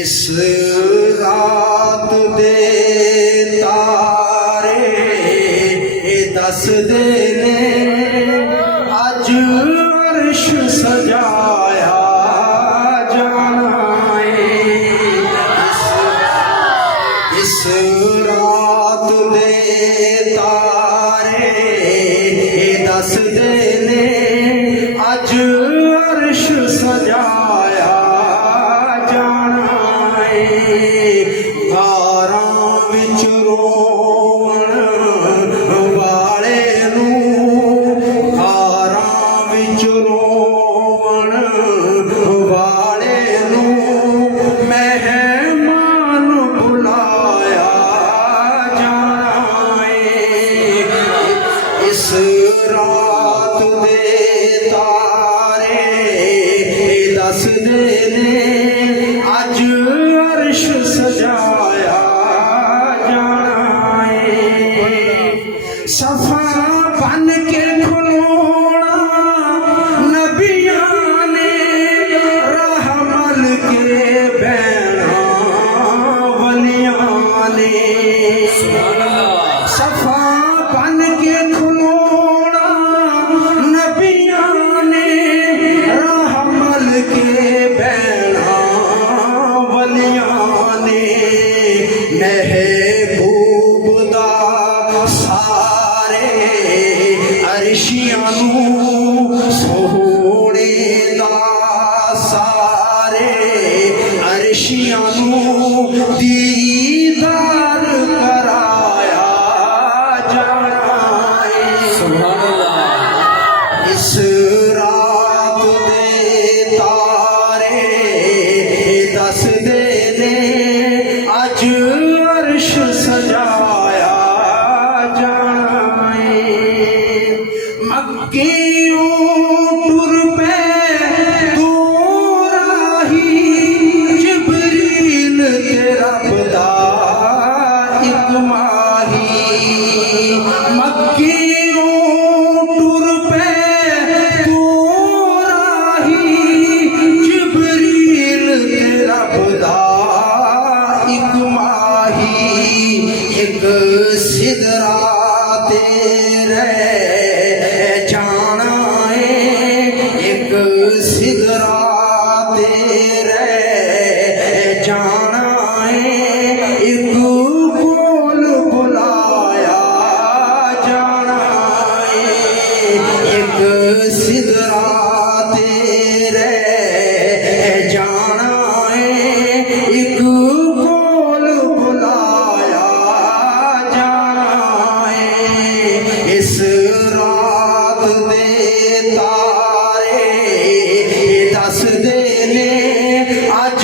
इस रात दे तारे दसदे ने अज अर्श सजाया जाना है। इस रात दे तारे दसदे ने अज अर्श सजाया जाना है। गारां विच रोवण वाले नूं, गारां विच रोवण वाले नूं मेहमान बुलाया जाना है। इस रात दे तारे दसदे ने अज अर्श सजाया जाना है। सफा बन के खलोना नबियां ने रहमल के बैना वलियां ने। सफा बन के खलोना नबियां ने रहमल के बैना वलियां ने। महबूब दा सारे अरशियां नूं, सोहणे दा सारे अरशियां नूं दीदार कराया जाना है। इस रात दे तारे दसदे ने अज अर्श सजाया जाना है। मक्कियों टुर पे दो राही, जिबरील ते रब दा इक माही। मक्कियों टुर पे दो राही, जिबरील ते रब दा इक माही। एक सिदरा तेरे जाना है, एक सिदरा तेरे जाना है। एक बोल बुलाया जाना है। एक सिदरा तेरे जाना है। एक बोल बुलाया जाना है। इस रात दे तारे दसदे ने अज